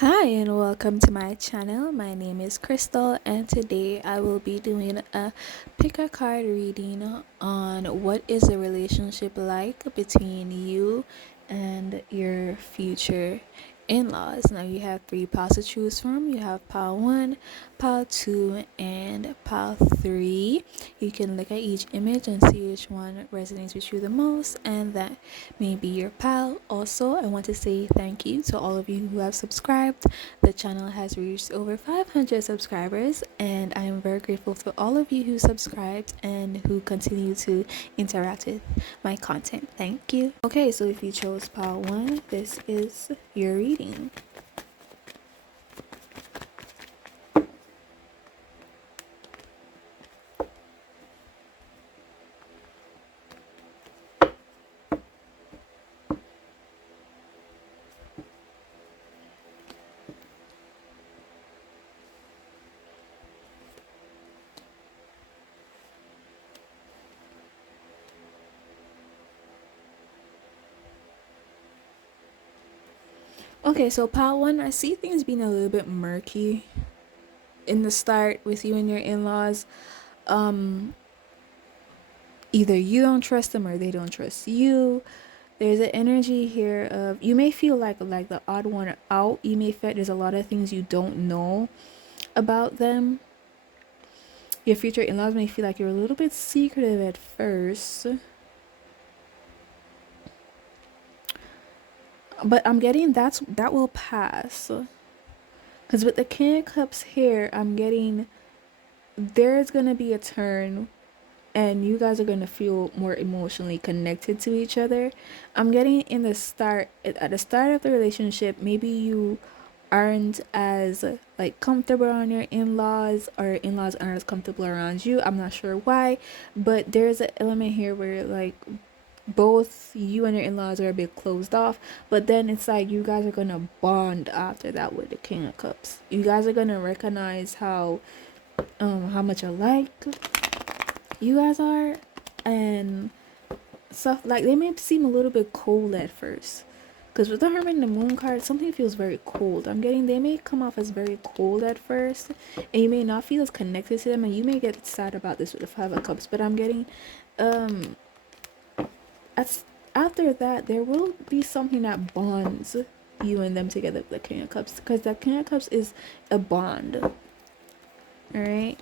Hi and welcome to my channel. My name is Crystal and today I will be doing a pick a card reading on what is a relationship like between you and your future in-laws. Now you have three piles to choose from. You have pile 1, pile 2, and pile 3. You can look at each image and see which one resonates with you the most, and that may be your pile. Also, I want to say thank you to all of you who have subscribed. The channel has reached over 500 subscribers, and I am very grateful for all of you who subscribed and who continue to interact with my content. Thank you. Okay, so if you chose pile 1, this is your reading. Okay, so pile 1, I see things being a little bit murky in the start with you and your in-laws. Either you don't trust them or they don't trust you. There's an energy here of you may feel like the odd one out. You may feel there's a lot of things you don't know about them. Your future in-laws may feel like you're a little bit secretive at first, but I'm getting that will pass. Because with the King of Cups here, I'm getting there's gonna be a turn and you guys are going to feel more emotionally connected to each other. I'm getting in the start at the start of the relationship, maybe you aren't as like comfortable around your in-laws, or in-laws aren't as comfortable around you. I'm not sure why, but there's an element here where like both you and your in-laws are a bit closed off, but then it's like you guys are gonna bond after that with the King of Cups. You guys are gonna recognize how much alike you guys are, and stuff like they may seem a little bit cold at first, because with the Hermit and the Moon card, something feels very cold. I'm getting they may come off as very cold at first, and you may not feel as connected to them, and you may get sad about this with the Five of Cups. But I'm getting as after that there will be something that bonds you and them together with the King of Cups, because the King of Cups is a bond. All right.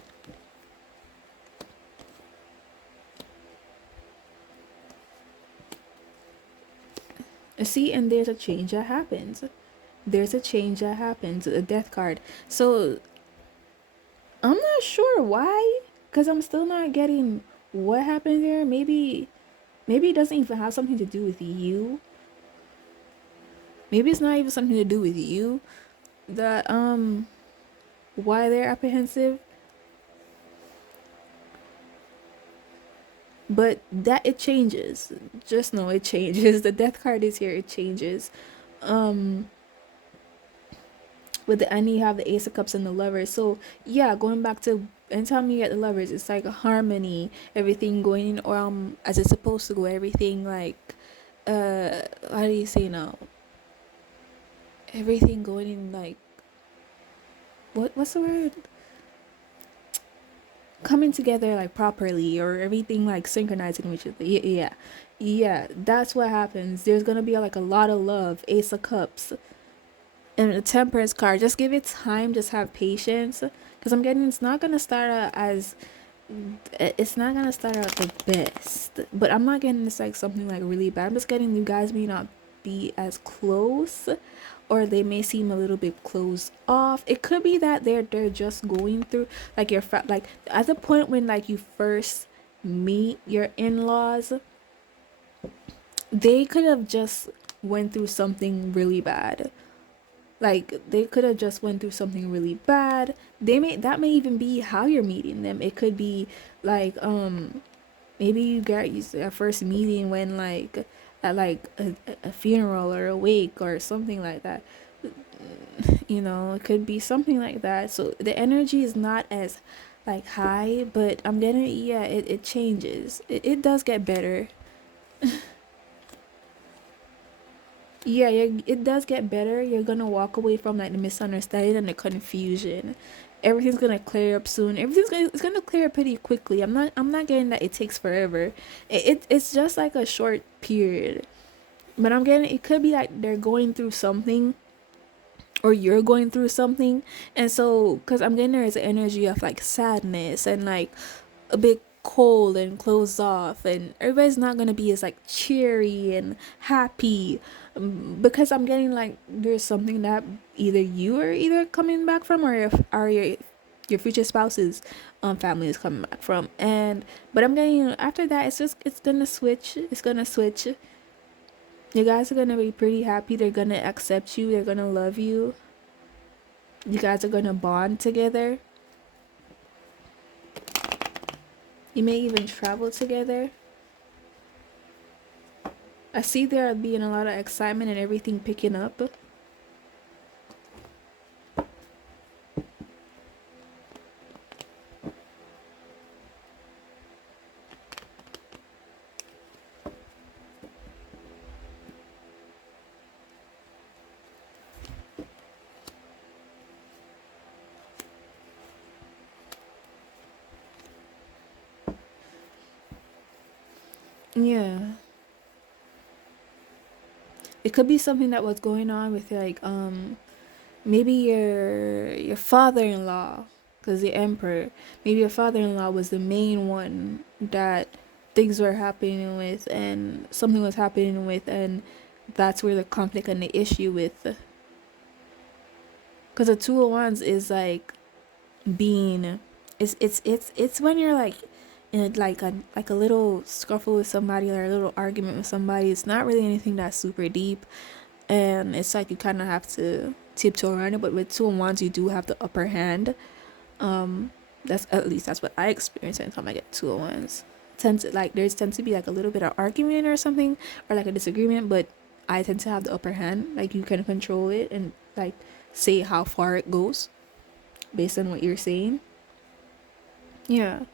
See, and there's a change that happens. There's a change that happens. A death card. So I'm not sure why, because I'm still not getting what happened there. Maybe it doesn't even have something to do with you. Maybe it's not even something to do with you. That why they're apprehensive. But that it changes. Just know it changes. The death card is here. It changes. With the end you have the Ace of Cups and the Lovers. So yeah, going back to anytime you get the Lovers, it's like a harmony, everything going in as it's supposed to go, everything like how do you say now? Everything going in like what's the word? Coming together like properly, or everything like synchronizing with each other. Yeah, that's what happens. There's gonna be like a lot of love. Ace of Cups and the Temperance card. Just give it time, just have patience, because I'm getting it's not gonna start out as it's not gonna start out the best, but I'm not getting it's like something like really bad. I'm just getting you guys may not be as close, or they may seem a little bit closed off. It could be that they're just going through like like at the point when like you first meet your in-laws, they could have just went through something really bad. Like they could have just went through something really bad. That may even be how you're meeting them. It could be like maybe you got used to a first meeting when like at like a funeral or a wake or something like that. It could be something like that. So the energy is not as like high, but I'm getting yeah, it changes. It does get better. Yeah, it does get better. You're gonna walk away from like the misunderstanding and the confusion. Everything's gonna clear up soon. It's gonna clear up pretty quickly. I'm not getting that it takes forever. It's just like a short period. But I'm getting it could be like they're going through something or you're going through something, and so because I'm getting there is an energy of like sadness and like a bit cold and closed off, and everybody's not gonna be as like cheery and happy, because I'm getting like there's something that either you are either coming back from, or if are your future spouse's family is coming back from. And but I'm getting after that it's gonna switch. It's gonna switch. You guys are gonna be pretty happy. They're gonna accept you. They're gonna love you. You guys are gonna bond together. You may even travel together. I see there being a lot of excitement and everything picking up. Yeah. It could be something that was going on with like maybe your father-in-law, because the emperor, maybe your father-in-law was the main one that things were happening with, and something was happening with, and that's where the conflict and the issue with, because the two of wands is like being, it's when you're like in like a little scuffle with somebody or a little argument with somebody. It's not really anything that's super deep, and it's like you kind of have to tiptoe around it. But with two of wands, you do have the upper hand. Um, that's at least that's what I experience anytime I get two of wands. Tends to be like a little bit of argument or something, or like a disagreement, but I tend to have the upper hand. Like you can control it and like say how far it goes based on what you're saying. Yeah.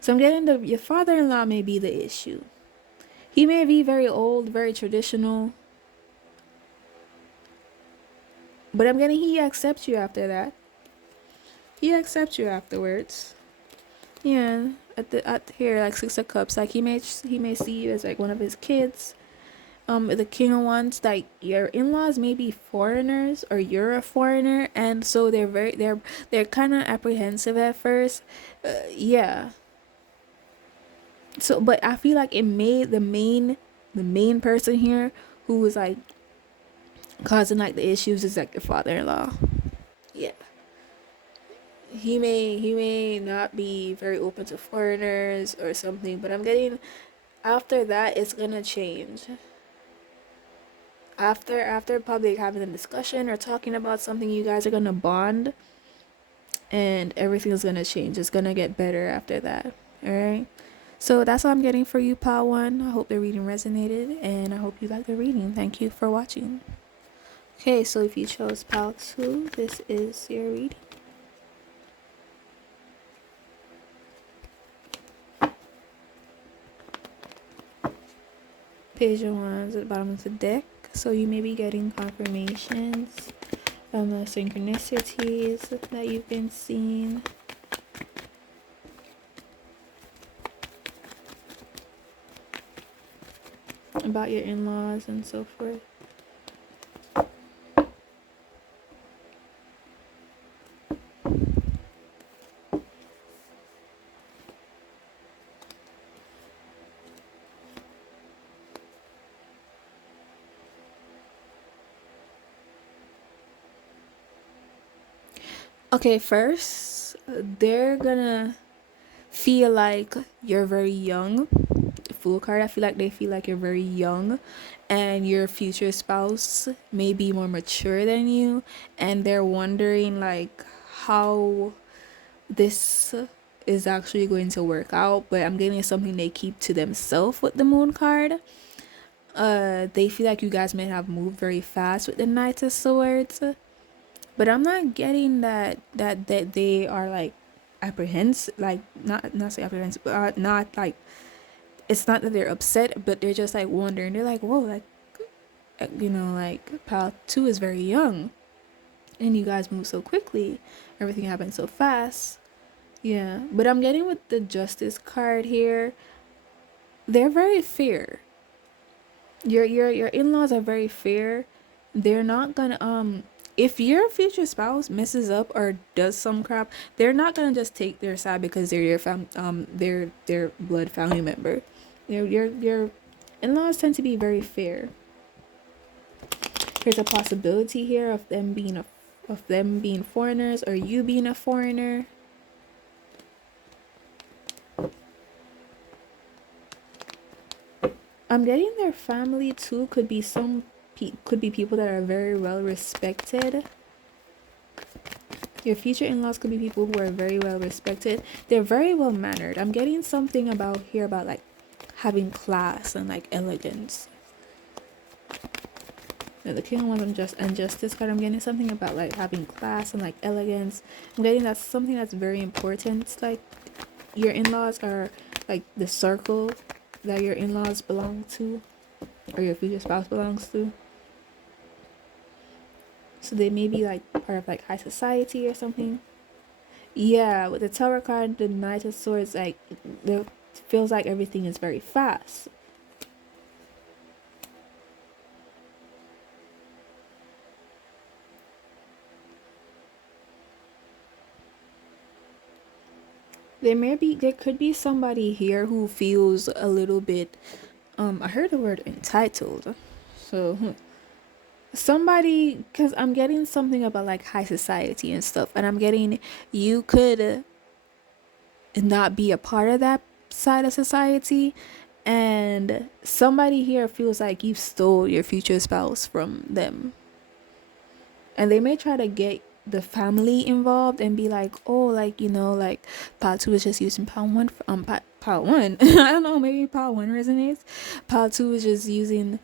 So I'm getting your father-in-law may be the issue. He may be very old, very traditional, but I'm getting he accepts you after that. He accepts you afterwards. Yeah, at here like 6 of Cups, like he may see you as like one of his kids. The King of Wands, like your in-laws may be foreigners or you're a foreigner, and so they're kind of apprehensive at first. Yeah. So, but I feel like it made the main person here who was like causing like the issues is like your father-in-law. Yeah. He may not be very open to foreigners or something, but I'm getting after that it's gonna change. After probably having a discussion or talking about something, you guys are gonna bond and everything's gonna change. It's gonna get better after that. Alright. So that's what I'm getting for you, Pal One. I hope the reading resonated and I hope you liked the reading. Thank you for watching. Okay, so if you chose Pal 2, this is your reading. Page of Wands at the bottom of the deck. So you may be getting confirmations from the synchronicities that you've been seeing. About your in-laws and so forth. Okay, first, they're gonna feel like you're very young. Fool card, I feel like they feel like you're very young and your future spouse may be more mature than you, and they're wondering like how this is actually going to work out. But I'm getting something they keep to themselves with the moon card. They feel like you guys may have moved very fast with the Knight of Swords, but I'm not getting that they are like apprehensive, like not say apprehensive, but not like, it's not that they're upset, but they're just like wondering. They're like, whoa, like like pal 2 is very young, and you guys move so quickly, everything happens so fast. Yeah, but I'm getting with the justice card here, they're very fair. Your in-laws are very fair. They're not gonna if your future spouse messes up or does some crap, they're not gonna just take their side because they're their blood family member. Your in-laws tend to be very fair. There's a possibility here of them being foreigners or you being a foreigner. I'm getting their family too. Could be people that are very well respected. Your future in-laws could be people who are very well respected. They're very well mannered. I'm getting something about here about like having class and like elegance. The king of wands and justice card. I'm getting something about like having class and like elegance. I'm getting that's something that's very important. It's like your in-laws are like the circle that your in-laws belong to, or your future spouse belongs to. So they may be like part of like high society or something. Yeah, with the Tower card, the Knight of Swords, like it feels like everything is very fast. There could be somebody here who feels a little bit I heard the word entitled. So somebody, because I'm getting something about like high society and stuff, and I'm getting you could not be a part of that side of society, and somebody here feels like you stole your future spouse from them, and they may try to get the family involved and be like, oh, like like part 2 is just using part 1 for, part 1 I don't know, maybe part 1 resonates. Part 2 is just using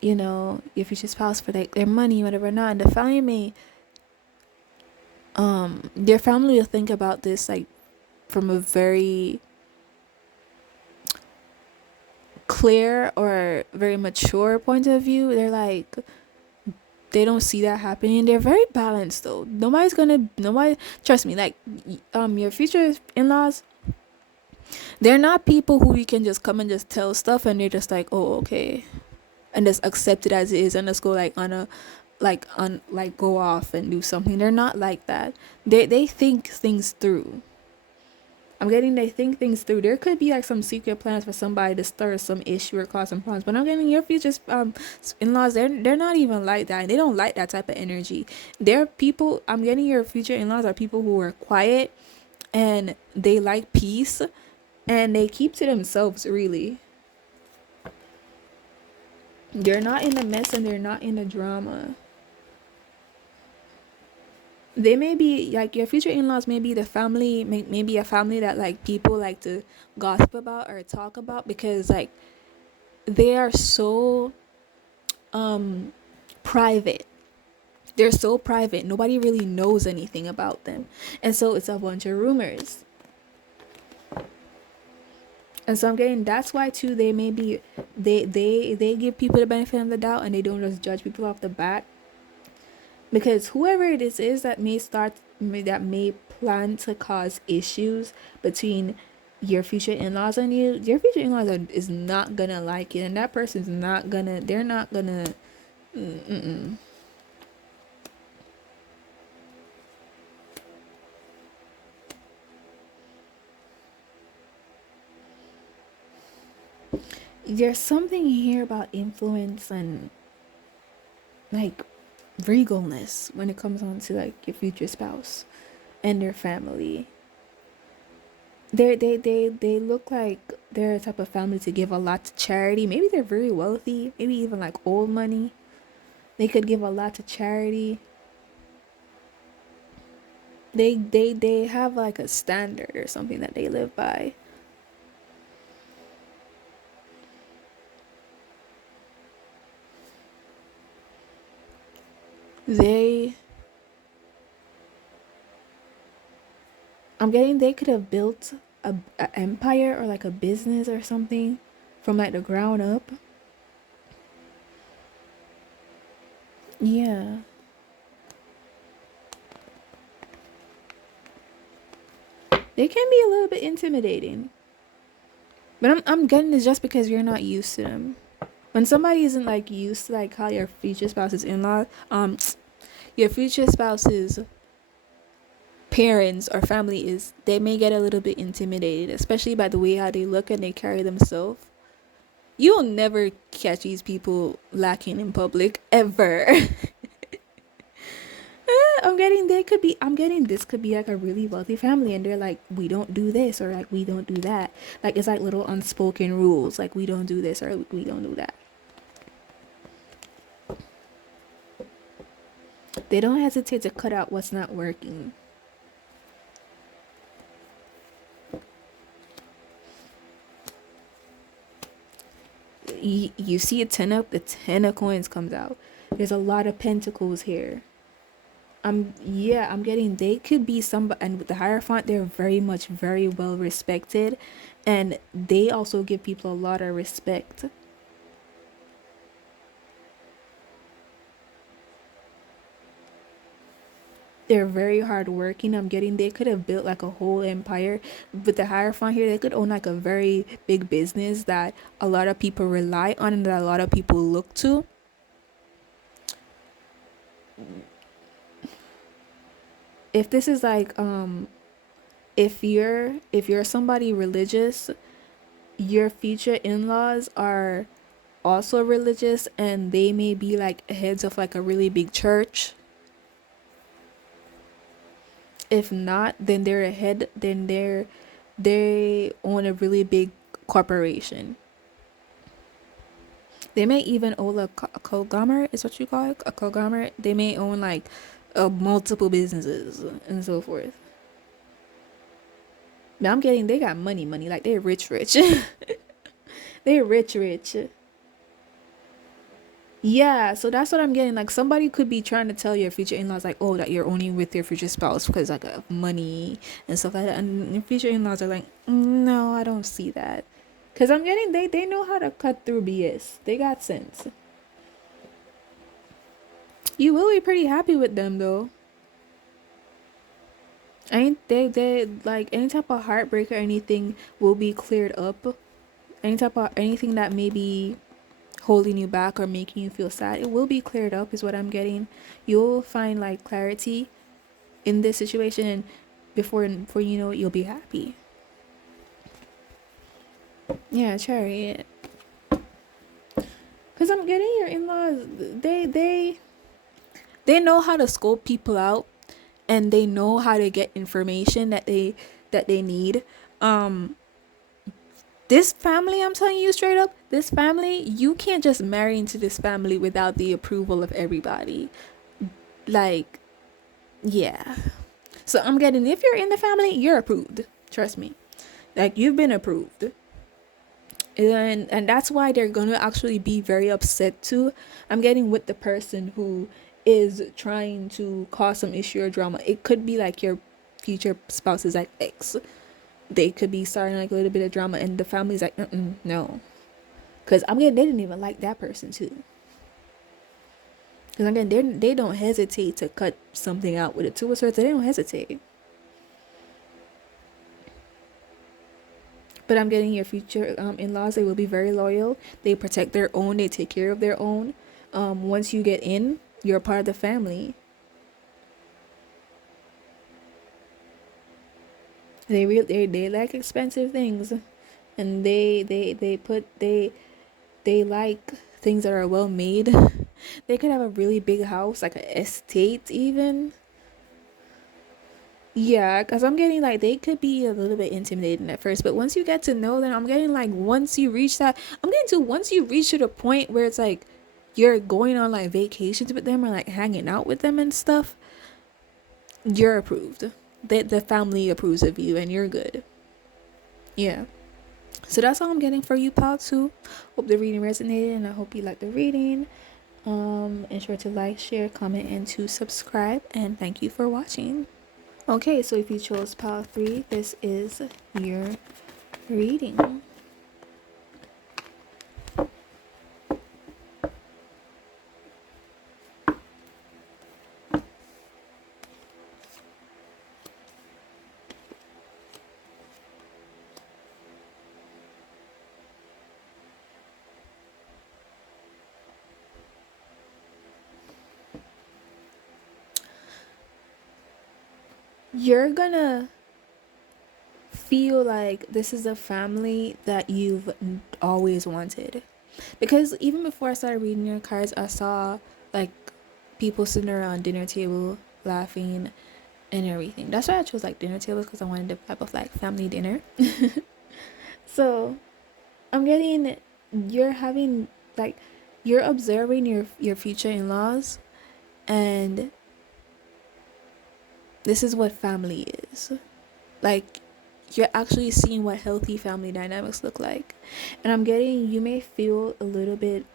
your future spouse for like their money, whatever not, and the family may their family will think about this like from a very clear or very mature point of view. They're like, they don't see that happening. They're very balanced though. Nobody trust me, like your future in-laws, they're not people who you can just come and just tell stuff and they're just like, oh, okay, and just accept it as it is and just go like on a like go off and do something. They're not like that. They think things through. I'm getting they think things through. There could be like some secret plans for somebody to stir some issue or cause some problems. But I'm getting your future in-laws. They're not even like that. They don't like that type of energy. They're people. I'm getting your future in-laws are people who are quiet and they like peace and they keep to themselves. Really, they're not in the mess and they're not in the drama. They may be like your future in-laws may be the family, maybe a family that like people like to gossip about or talk about because like they are so private. They're so private, nobody really knows anything about them, and so it's a bunch of rumors. And so I'm getting that's why too they may be they give people the benefit of the doubt and they don't just judge people off the bat, because whoever this is that may plan to cause issues between your future in-laws and your future in-laws is not gonna like it, and that person's not gonna they're not gonna mm-mm. There's something here about influence and like regalness when it comes on to like your future spouse and their family. They look like they're a type of family to give a lot to charity. Maybe they're very wealthy, maybe even like old money. They could give a lot to charity. They have like a standard or something that they live by. They I'm getting they could have built a empire or like a business or something from like the ground up. Yeah. They can be a little bit intimidating. But I'm getting this just because you're not used to them. When somebody isn't like used to like how your future spouse's in-law, your future spouse's parents or family is, they may get a little bit intimidated, especially by the way how they look and they carry themselves. You'll never catch these people lacking in public ever. I'm getting this could be like a really wealthy family and they're like, we don't do this or like we don't do that. Like it's like little unspoken rules, like we don't do this or we don't do that. They don't hesitate to cut out what's not working. You see a 10 up, the 10 of coins comes out. There's a lot of pentacles here. I'm getting they could be somebody, and with the Hierophant, they're very much very well respected, and they also give people a lot of respect. They're very hardworking. I'm getting they could have built like a whole empire. With the Hierophant here, they could own like a very big business that a lot of people rely on and that a lot of people look to. If this is like if you're somebody religious, your future in-laws are also religious and they may be like heads of like a really big church. If not, then they're a head, then they own a really big corporation. They may even own a conglomerate, is what you call it, a conglomerate. They may own like multiple businesses and so forth. But I'm getting they got money, like they're rich. They're rich. Yeah, so that's what I'm getting. Like somebody could be trying to tell your future in-laws like, oh, that you're only with your future spouse because like money and stuff like that. And your future in-laws are like, no, I don't see that. Cause I'm getting they know how to cut through BS. They got sense. You will be pretty happy with them though. Ain't they like any type of heartbreak or anything will be cleared up. Any type of anything that may be holding you back or making you feel sad, it will be cleared up is what I'm getting. You'll find like clarity in this situation and before you know it, you'll be happy. Yeah, Chariot. Because I'm getting your in-laws, they know how to scope people out and they know how to get information that they need. um this family, I'm telling you straight up, this family, you can't just marry into this family without the approval of everybody. Like, yeah. So I'm getting, if you're in the family, you're approved. Trust me. Like, you've been approved. And that's why they're gonna actually be very upset too. I'm getting with the person who is trying to cause some issue or drama. It could be like your future spouse's like ex. They could be starting like a little bit of drama and the family's like, no. Because I'm getting they didn't even like that person too. Because again, they don't hesitate to cut something out with a two of swords. They don't hesitate. But I'm getting your future in-laws. They will be very loyal. They protect their own. They take care of their own. Once you get in, you're a part of the family. They like expensive things, and they like things that are well made. They could have a really big house, like an estate even. Yeah, because I'm getting like they could be a little bit intimidating at first, but once you get to know them, I'm getting like once you reach to the point where it's like you're going on like vacations with them or like hanging out with them and stuff, you're approved. The family approves of you and you're good. Yeah. So that's all I'm getting for you, pal, too. Hope the reading resonated and I hope you liked the reading. Ensure to like, share, comment, and to subscribe. And thank you for watching. Okay, so if you chose pile 3, this is your reading. you're gonna feel like this is a family that you've always wanted. Because even before I started reading your cards, I saw like people sitting around dinner table laughing and everything. That's why I chose like dinner tables, because I wanted a type of like family dinner. So I'm getting, you're having like, you're observing your future in-laws, and this is what family is. Like, you're actually seeing what healthy family dynamics look like. And I'm getting, you may feel a little bit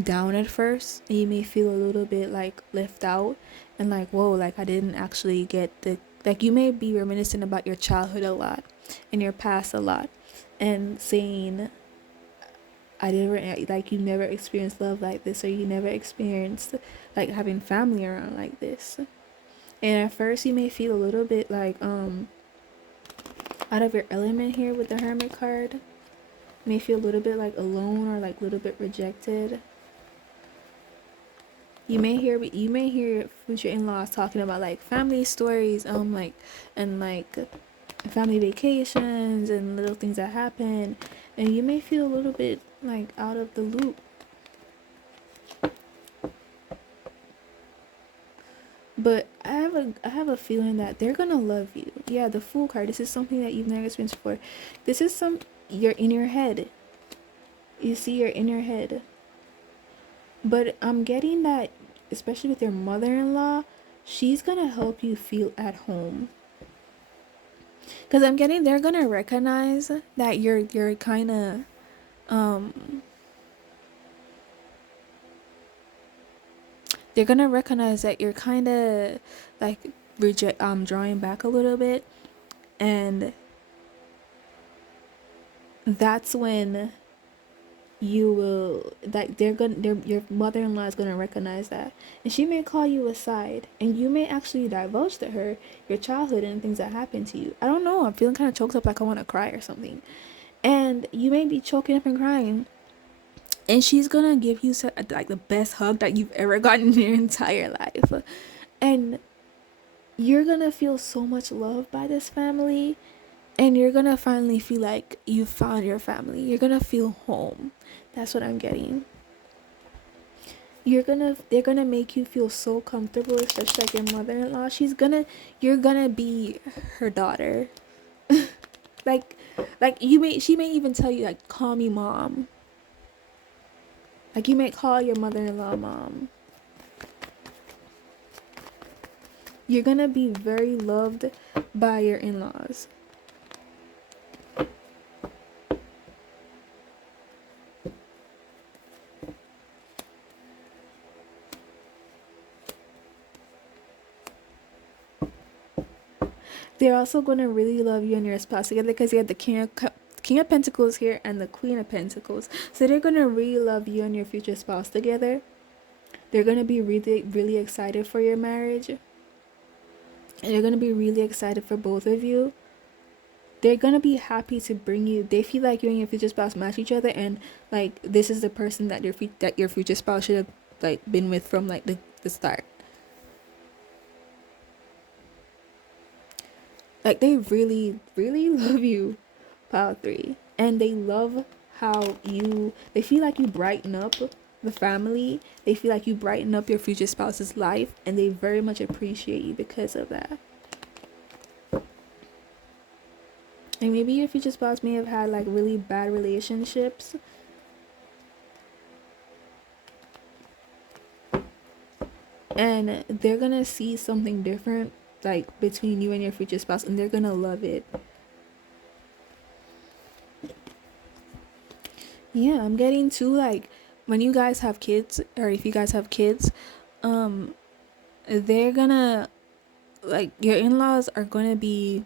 down at first, and you may feel a little bit like left out, and like, whoa, like I didn't actually get the, like, you may be reminiscing about your childhood a lot and your past a lot, and saying, I never, like, you never experienced love like this, or you never experienced like having family around like this. And at first you may feel a little bit like out of your element here with the Hermit card. You may feel a little bit like alone, or like a little bit rejected. You may hear future in-laws talking about like family stories, like, and like family vacations and little things that happen, and you may feel a little bit like out of the loop. But I have a feeling that they're gonna love you. Yeah, the Fool card. This is something that you've never experienced before. This is some, you're in your head. You see, you're in your head. But I'm getting that, especially with your mother-in-law, she's gonna help you feel at home. Cause I'm getting, they're gonna recognize that you're kind of um they're gonna recognize that you're kind of like reject drawing back a little bit, and that's when you will, like, your mother-in-law is gonna recognize that, and she may call you aside, and you may actually divulge to her your childhood and things that happened to you. I don't know, I'm feeling kind of choked up, like I want to cry or something. And you may be choking up and crying, and she's gonna give you like the best hug that you've ever gotten in your entire life, and you're gonna feel so much love by this family, and you're gonna finally feel like you found your family. You're gonna feel home. That's what I'm getting. They're gonna make you feel so comfortable, especially like your mother-in-law. You're gonna be her daughter. like she may even tell you like, call me mom. Like, you may call your mother-in-law mom. You're gonna be very loved by your in-laws. They're also gonna really love you and your spouse together, because you have the King of Pentacles here and the Queen of Pentacles. So they're gonna really love you and your future spouse together. They're gonna be really, really excited for your marriage. And they're gonna be really excited for both of you. They're gonna be happy to bring you. They feel like you and your future spouse match each other, and like, this is the person that your future spouse should have like been with from like the start. Like, they really, really love you, Pile 3. And they love how they feel like you brighten up the family. They feel like you brighten up your future spouse's life, and they very much appreciate you because of that. And maybe your future spouse may have had like really bad relationships. And they're gonna see something different like between you and your future spouse, and they're gonna love it. Yeah, I'm getting to like, when you guys have kids, or if you guys have kids, they're gonna, like, your in-laws are gonna be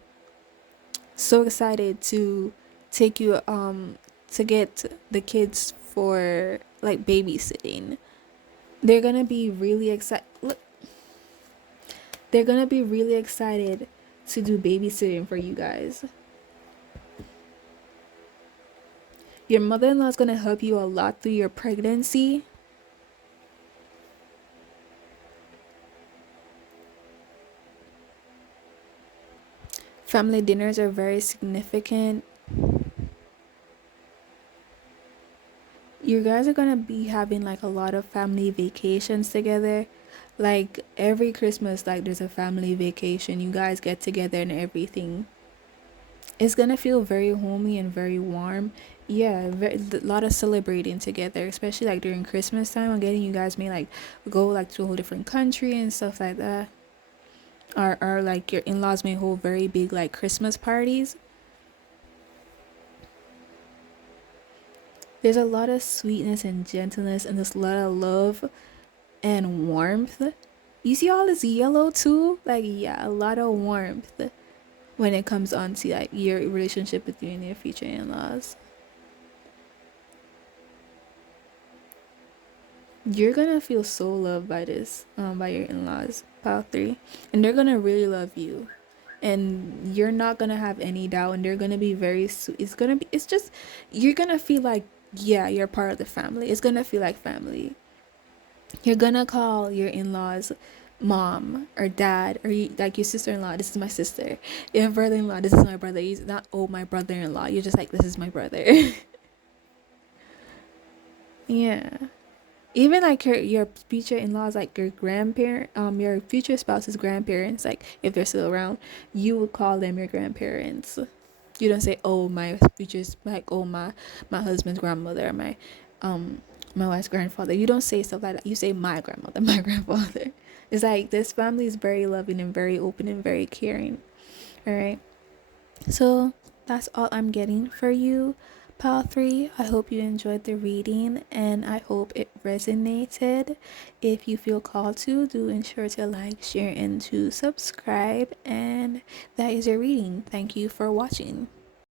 so excited to take you to get the kids for like babysitting. They're gonna be really excited. They're gonna be really excited to do babysitting for you guys. Your mother-in-law is gonna help you a lot through your pregnancy. Family dinners are very significant. You guys are gonna be having like a lot of family vacations together. Like every Christmas, like there's a family vacation. You guys get together and everything. It's gonna feel very homey and very warm. Yeah, a lot of celebrating together, especially like during Christmas time. I'm getting you guys may like go like to a whole different country and stuff like that. Or like your in-laws may hold very big like Christmas parties. There's a lot of sweetness and gentleness and this lot of love and warmth. You see all this yellow too? Like yeah, a lot of warmth when it comes on to like your relationship with you and your future in-laws. You're gonna feel so loved by this, by your in-laws, pile three, and they're gonna really love you, and you're not gonna have any doubt, and they're gonna be very. It's gonna be. It's just you're gonna feel like yeah, you're part of the family. It's gonna feel like family. You're gonna call your in-laws mom or dad or you, like your sister-in-law, this is my sister. Your brother-in-law, this is my brother. He's not oh my brother-in-law. You're just like this is my brother. Yeah. Even like your future in-laws, like your grandparent, your future spouse's grandparents, like if they're still around, you would call them your grandparents. You don't say oh my future's like oh my husband's grandmother or um my wife's grandfather. You don't say stuff like that. You say my grandmother, my grandfather. It's like this family is very loving and very open and very caring. All right. So that's all I'm getting for you, Pal 3. I hope you enjoyed the reading and I hope it resonated. If you feel called to, do ensure to like, share, and to subscribe. And that is your reading. Thank you for watching.